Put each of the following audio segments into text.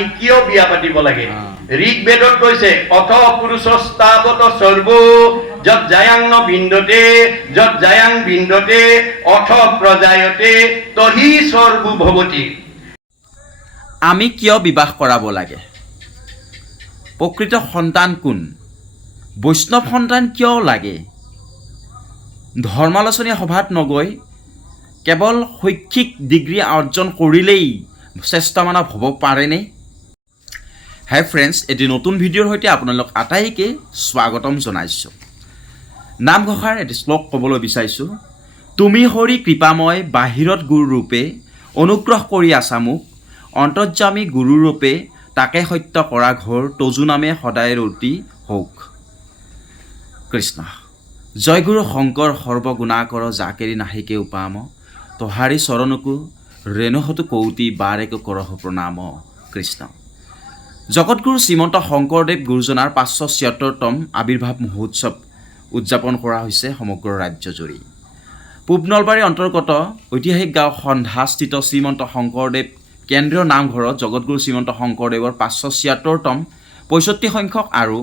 আমি কিয় বিয়া পাতিব লাগে ঋগ্বেদত কৈছে অথ পুৰুষস্তাৱত সৰ্ব যত জায়াং বিন্দতে যত জায়াং বিন্দতে অথ প্ৰজায়তে তহি সৰ্বু ভৱতি আমি কিয় বিবাহ কৰাব লাগে প্ৰকৃত সন্তান কোন বৈষ্ণৱ সন্তান কিয় লাগে ধৰ্মালোচনী সভাত নগৈ কেৱল শৈক্ষিক ডিগ্ৰী অৰ্জন কৰিলেই শ্ৰেষ্ঠ মানৱ হ'ব পাৰেনে হাই ফ্ৰেণ্ডছ এটি নতুন ভিডিঅ'ৰ সৈতে আপোনালোক আটাইকে স্বাগতম জনাইছোঁ নামঘোষাৰ এটি শ্লোক ক'বলৈ বিচাৰিছোঁ তুমি হৰি কৃপাময় বাহিৰত গুৰুৰূপে অনুগ্ৰহ কৰি আছা মোক অন্তৰ্যামী গুৰুৰূপে তাকে সত্য কৰা ঘৰ তজু নামে সদায় ৰতি হওক কৃষ্ণ জয় গুৰু শংকৰ সৰ্বগুণাকৰ জাকেৰি নাহিকে উপাম তোহাৰি চৰণকো ৰেণুহতু কৌতি বাৰেক কৰহ প্ৰণাম কৃষ্ণ জগতগুৰু শ্ৰীমন্ত শংকৰদেৱ গুৰুজনাৰ 576তম আবিৰ্ভাৱ মহোৎসৱ উদযাপন কৰা হৈছে সমগ্ৰ ৰাজ্যজুৰি পূব নলবাৰীৰ অন্তৰ্গত ঐতিহাসিক গাঁও সন্ধাস্থিত শ্ৰীমন্ত শংকৰদেৱ কেন্দ্ৰীয় নামঘৰত জগতগুৰু শ্ৰীমন্ত শংকৰদেৱৰ 576তম 65 সংখ্যক আৰু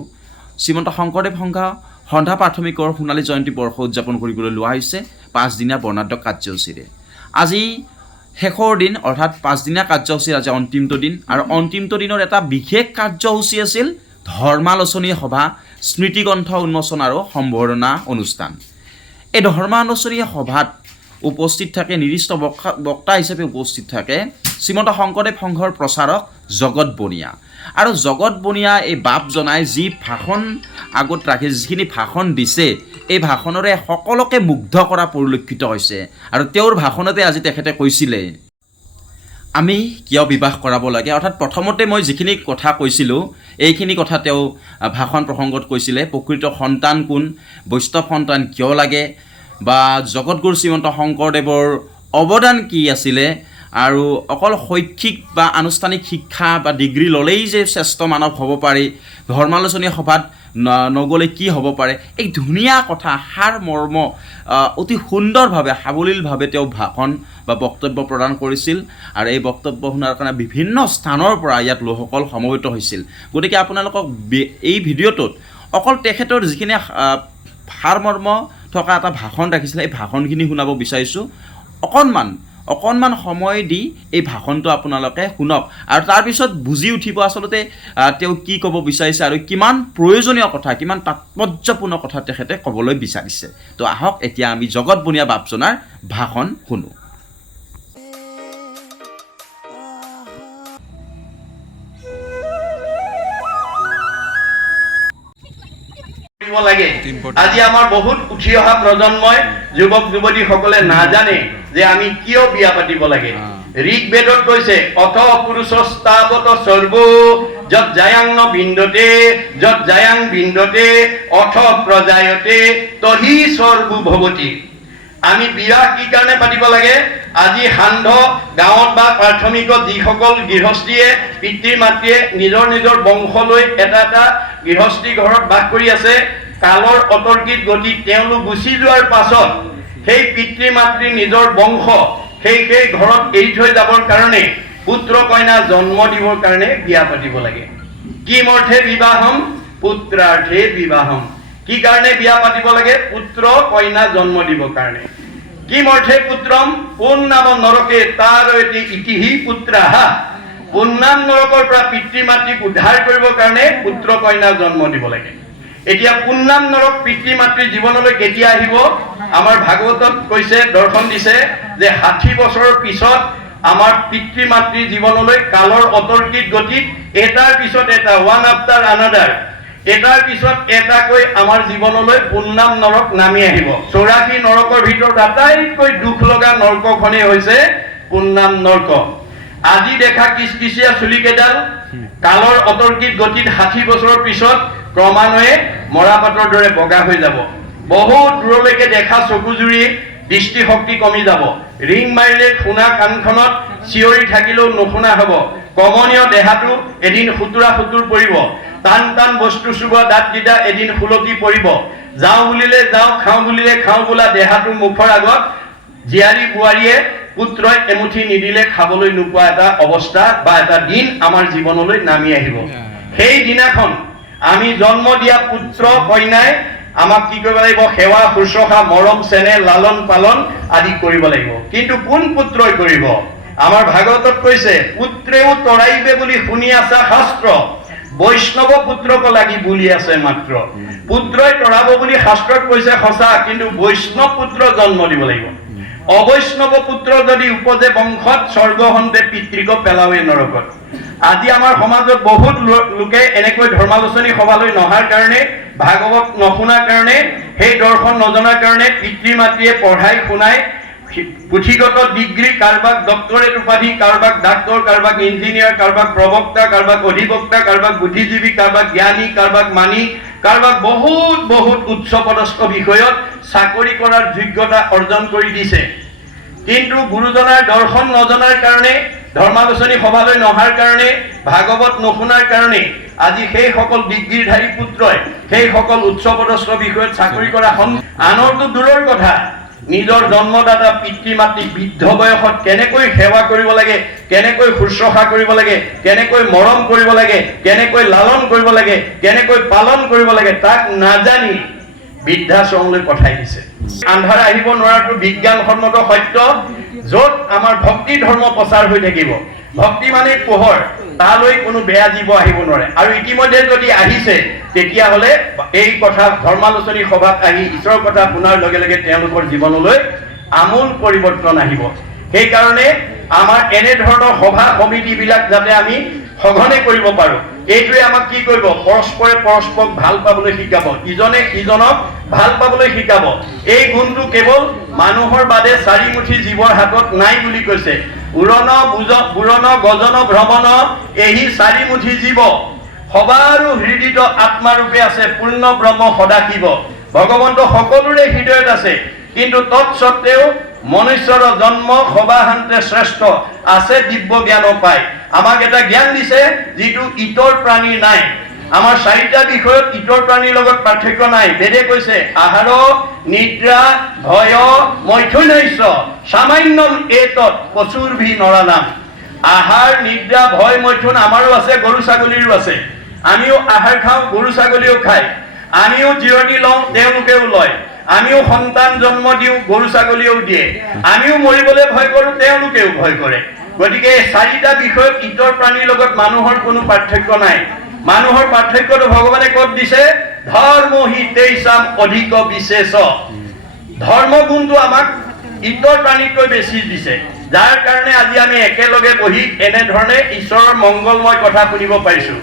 শ্ৰীমন্ত শংকৰদেৱ সন্ধ্যা প্ৰাথমিকৰ সোণালী জয়ন্তী বৰ্ষ উদযাপন কৰিবলৈ লোৱা হৈছে 5 দিনীয়া বৰ্ণাঢ্য কাৰ্যসূচীৰে আজি শেষৰ দিন অৰ্থাৎ 5 দিনীয়া কাৰ্যসূচীৰ আজি অন্তিমটো দিন আৰু অন্তিমটো দিনৰ এটা বিশেষ কাৰ্যসূচী আছিল ধৰ্মালোচনী সভা স্মৃতিগ্ৰন্থ উন্মোচন আৰু সম্বৰ্ধনা অনুষ্ঠান এই ধৰ্মালোচনী সভাত উপস্থিত থাকে নিৰ্দিষ্ট বক্তা হিচাপে উপস্থিত থাকে শ্ৰীমন্ত শংকৰদেৱ সংঘৰ প্ৰচাৰক জগত বনিয়া আৰু জগত বনিয়া এই বাপ জনাই যি ভাষণ আগত ৰাখি যিখিনি ভাষণ দিছে এই ভাষণৰে সকলোকে মুগ্ধ কৰা পৰিলক্ষিত হৈছে আৰু তেওঁৰ ভাষণতে আজি তেখেতে কৈছিলে আমি কিয় বিবাহ কৰাব লাগে অৰ্থাৎ প্ৰথমতে মই যিখিনি কথা কৈছিলোঁ এইখিনি কথা তেওঁ ভাষণ প্ৰসংগত কৈছিলে প্ৰকৃত সন্তান কোন বৈষ্ণৱ সন্তান কিয় লাগে বা জগতগুৰু শ্ৰীমন্ত শংকৰদেৱৰ অৱদান কি আছিলে আৰু অকল শৈক্ষিক বা আনুষ্ঠানিক শিক্ষা বা ডিগ্ৰী ল'লেই যে শ্ৰেষ্ঠ মানৱ হ'ব পাৰি ধৰ্মালোচনী সভাত নগ'লে কি হ'ব পাৰে এক ধুনীয়া কথা সাৰ মৰ্ম অতি সুন্দৰভাৱে সাৱলীলভাৱে তেওঁ ভাষণ বা বক্তব্য প্ৰদান কৰিছিল আৰু এই বক্তব্য শুনাৰ কাৰণে বিভিন্ন স্থানৰ পৰা ইয়াত লোকসকল সমবেত হৈছিল গতিকে আপোনালোকক এই ভিডিঅ'টোত অকল তেখেতৰ যিখিনি সাৰ মৰ্ম থকা এটা ভাষণ ৰাখিছিলে এই ভাষণখিনি শুনাব বিচাৰিছোঁ অকণমান সময় দি এই ভাষণটো আপোনালোকে শুনক আৰু তাৰপিছত বুজি উঠিব আচলতে তেওঁ কি ক'ব বিচাৰিছে আৰু কিমান প্ৰয়োজনীয় কথা কিমান তাৎপৰ্যপূৰ্ণ কথা তেখেতে ক'বলৈ বিচাৰিছে তো আহক এতিয়া আমি জগত বনিয়া বাপজনাৰ ভাষণ শুনো লাগে আজি আমাৰ বহুত উঠি অহা প্ৰজন্মই যুৱক যুৱতীসকলে নাজানে যে আমি কিয় বিয়া পাতিব লাগে ঋগ্বেদত কৈছে অথ পুৰুষস্তাৱত সৰ্ব যত জায়াং বিন্দতে অথ প্ৰজায়তে তহি সৰ্বু ভৱতি আমি বিয়া কি কাৰণে পাতিব লাগে আজি সান্ধ গাঁৱত বা প্ৰাথমিকত যিসকল গৃহস্থীয়ে পিতৃ মাতৃয়ে নিজৰ বংশলৈ এটা গৃহস্থী ঘৰত বাস কৰি আছে কালৰ অতৰ্কিত গতিত তেওঁলোক গুচি যোৱাৰ পাছত সেই পিতৃ মাতৃ নিজৰ বংশ সেই ঘৰত এৰি থৈ যাবৰ কাৰণে পুত্ৰ কন্যা জন্ম দিবৰ কাৰণে বিয়া পাতিব লাগে কি মৰ্থে বিবাহম পুত্ৰাৰ্থে বিবাহম কি কাৰণে বিয়া পাতিব লাগে পুত্ৰ কন্যা জন্ম দিবৰ কাৰণে কি মৰ্থে পুত্ৰম পুন্নাম নৰকে তাৰ ইতিহি পুত্ৰাহ পুন্নাম নৰকৰ পৰা পিতৃ মাতৃক উদ্ধাৰ কৰিবৰ কাৰণে পুত্ৰ কন্যা জন্ম দিব লাগে এতিয়া পুন্নাম নৰক পিতৃ মাতৃৰ জীৱনলৈ কেতিয়া আহিব আমাৰ ভাগৱতত কৈছে দৰ্শন দিছে যে 60 বছৰৰ পিছত আমাৰ পিতৃ মাতৃৰ জীৱনলৈ কালৰ অতৰ্কিত গতিত এটাৰ পিছত এটা ওৱান আফটাৰ আনাদাৰ এটাৰ পিছত এটাকৈ আমাৰ জীৱনলৈ পুন্নাম নৰক নামি আহিব 84 নৰকৰ ভিতৰত আটাইতকৈ দুখ লগা নৰকখনেই হৈছে পুন্নাম নৰক আজি দেখা কিচকিচিয়া চুলিকেডাল কালৰ অতৰ্কিত গতিত 60 বছৰৰ পিছত ক্ৰমান্বয়ে মৰাপাতৰ দৰে বগা হৈ যাব বহুত দূৰলৈকে দেখা চকুজুৰি দৃষ্টিশক্তি কমি যাব ৰিং মাৰিলে শুনা কাণখনত চিঞৰি থাকিলেও নুশুনা হ'ব কমনীয় দেহাটো এদিন সুতুৰা পৰিব টান বস্তু চুবোৱা দাঁতকেইটা এদিন খুলতি পৰিব যাওঁ বুলিলে যাওঁ খাওঁ বুলিলে খাওঁ বোলা দেহাটো মুখৰ আগত জীয়াৰী বোৱাৰীয়ে পুত্ৰই এমুঠি নিদিলে খাবলৈ নোপোৱা এটা অৱস্থা বা এটা দিন আমাৰ জীৱনলৈ নামি আহিব। সেই দিনাখন আমি জন্ম দিয়া পুত্ৰ কন্যাই আমাক কি কৰিব লাগিব? সেৱা শুশ্ৰূষা মৰম চেনেহ লালন পালন আদি কৰিব লাগিব। কিন্তু কোন পুত্ৰই কৰিব? আমাৰ ভাগৱতত কৈছে পুত্ৰেও তৰাইবে বুলি শুনি আছা শাস্ত্ৰ, বৈষ্ণৱ পুত্ৰক লাগি বুলি আছে মাত্ৰ। পুত্ৰই তৰাব বুলি শাস্ত্ৰত কৈছে সঁচা, কিন্তু বৈষ্ণৱ পুত্ৰ জন্ম দিব লাগিব। অবৈষ্ণৱ পুত্ৰ যদি উপজে বংশত স্বৰ্গহন্তে পিতৃক পেলাৱে নৰকত। আজি আমাৰ সমাজত বহুত লোকে এনেকৈ ধৰ্মালোচনী সভালৈ নহাৰ কাৰণে, ভাগৱত নশুনাৰ কাৰণে, সেই দৰ্শন নজনাৰ কাৰণে পিতৃ মাতৃয়ে পঢ়াই শুনাই পুথিগত ডিগ্ৰী, কাৰোবাক ডক্টৰেট উপাধি, কাৰোবাক ডাক্তৰ, কাৰোবাক ইঞ্জিনিয়াৰ, কাৰোবাক প্ৰবক্তা, কাৰোবাক অধিবক্তা, কাৰোবাক বুদ্ধিজীৱী, কাৰোবাক জ্ঞানী, কাৰোবাক মানি, কাৰোবাক বহুত বহুত উচ্চ পদস্থ বিষয়ত চাকৰি কৰাৰ যোগ্যতা অৰ্জন কৰি দিছে। কিন্তু গুৰুজনাৰ দৰ্শন নজনাৰ কাৰণে, ধৰ্মালোচনী সভালৈ নহাৰ কাৰণে, ভাগৱত নশুনাৰ কাৰণে আজি সেই সকল ডিগ্ৰীধাৰী পুত্ৰই সেই সকল উচ্চ পদস্থ বিষয়ত চাকৰি কৰা আনৰটো দূৰৰ কথা, নিজৰ জন্মদাতা পিতৃ মাতৃক বৃদ্ধ বয়সত কেনেকৈ সেৱা কৰিব লাগে, কেনেকৈ শুশ্ৰূষা কৰিব লাগে, কেনেকৈ মৰম কৰিব লাগে, কেনেকৈ লালন কৰিব লাগে, কেনেকৈ পালন কৰিব লাগে, তাক নাজানি বৃদ্ধাশ্ৰমলৈ পঠাই দিছে। আন্ধাৰ আহিব নোৱাৰাটো বিজ্ঞানসন্মত সত্য, য'ত আমাৰ ভক্তি ধৰ্ম প্ৰচাৰ হৈ থাকিব। ভক্তি মানে পোহৰ, তালৈ কোনো বেয়া জীৱ আহিব নোৱাৰে। আৰু ইতিমধ্যে যদি আহিছে তেতিয়াহ'লে এই কথা ধৰ্মালোচনী সভাত আহি ঈশ্বৰৰ কথা শুনাৰ লগে লগে তেওঁলোকৰ জীৱনলৈ আমূল পৰিৱৰ্তন আহিব। সেইকাৰণে আমাৰ এনেধৰণৰ সভা সমিতিবিলাক যাতে আমি সঘনে কৰিব পাৰোঁ, এইটোৱে আমাক কি কৰিব? পৰস্পৰে পৰস্পৰক ভাল পাবলৈ শিকাব, ইজনে সিজনক ভাল পাবলৈ শিকাব। এই গুণটো কেৱল মানুহৰ বাদে চাৰিমুঠি জীৱৰ হাতত নাই বুলি কৈছে। উৰণ বুৰণ গজন ভ্ৰমণ এহি চাৰিমুঠি জীৱ, সবাৰো হৃদিত আত্মাৰূপে আছে পূৰ্ণ ব্ৰহ্ম সদাশিৱ। ভগৱন্ত সকলোৰে হৃদয়ত আছে, কিন্তু তৎসত্বেও মনুষ্যৰ জন্ম সবাহান্তে শ্ৰেষ্ঠ আছে দিব্য জ্ঞান পায়। আমাক এটা জ্ঞান দিছে যিটো ইতৰ প্ৰাণীৰ নাই। আমাৰ চাৰিটা বিষয়ত ইতৰ প্ৰাণীৰ লগত পাৰ্থক্য নাই। বেদে কৈছে আহাৰ নিদ্ৰা ভয় মৈথুনৈশ্য সামান্যম এতৎ পশুৰ্ভি নৰানাম। আহাৰ নিদ্ৰা ভয় মৈথুন আমাৰো আছে, গৰু ছাগলীৰো আছে। আমিও আহাৰ খাওঁ, গৰু ছাগলীও খায়। আমিও জিৰণি লওঁ, তেওঁলোকেও লয়। আমিও সন্তান জন্ম দিওঁ, গৰু ছাগলীয়েও দিয়ে। আমিও মৰিবলৈ ভয় কৰোঁ, তেওঁলোকেও ভয় কৰে। গতিকে চাৰিটা বিষয়ত ইতৰ প্ৰাণীৰ লগত মানুহৰ কোনো পাৰ্থক্য নাই। মানুহৰ পাৰ্থক্যটো ভগৱানে ক'ত দিছে? ধৰ্ম হি তেইছাম অধিক বিশেষ। ধৰ্ম গুণটো আমাক ইতৰ প্ৰাণীতকৈ বেছি দিছে, যাৰ কাৰণে আজি আমি একেলগে বহি এনেধৰণে ঈশ্বৰৰ মংগলময় কথা শুনিব পাৰিছোঁ।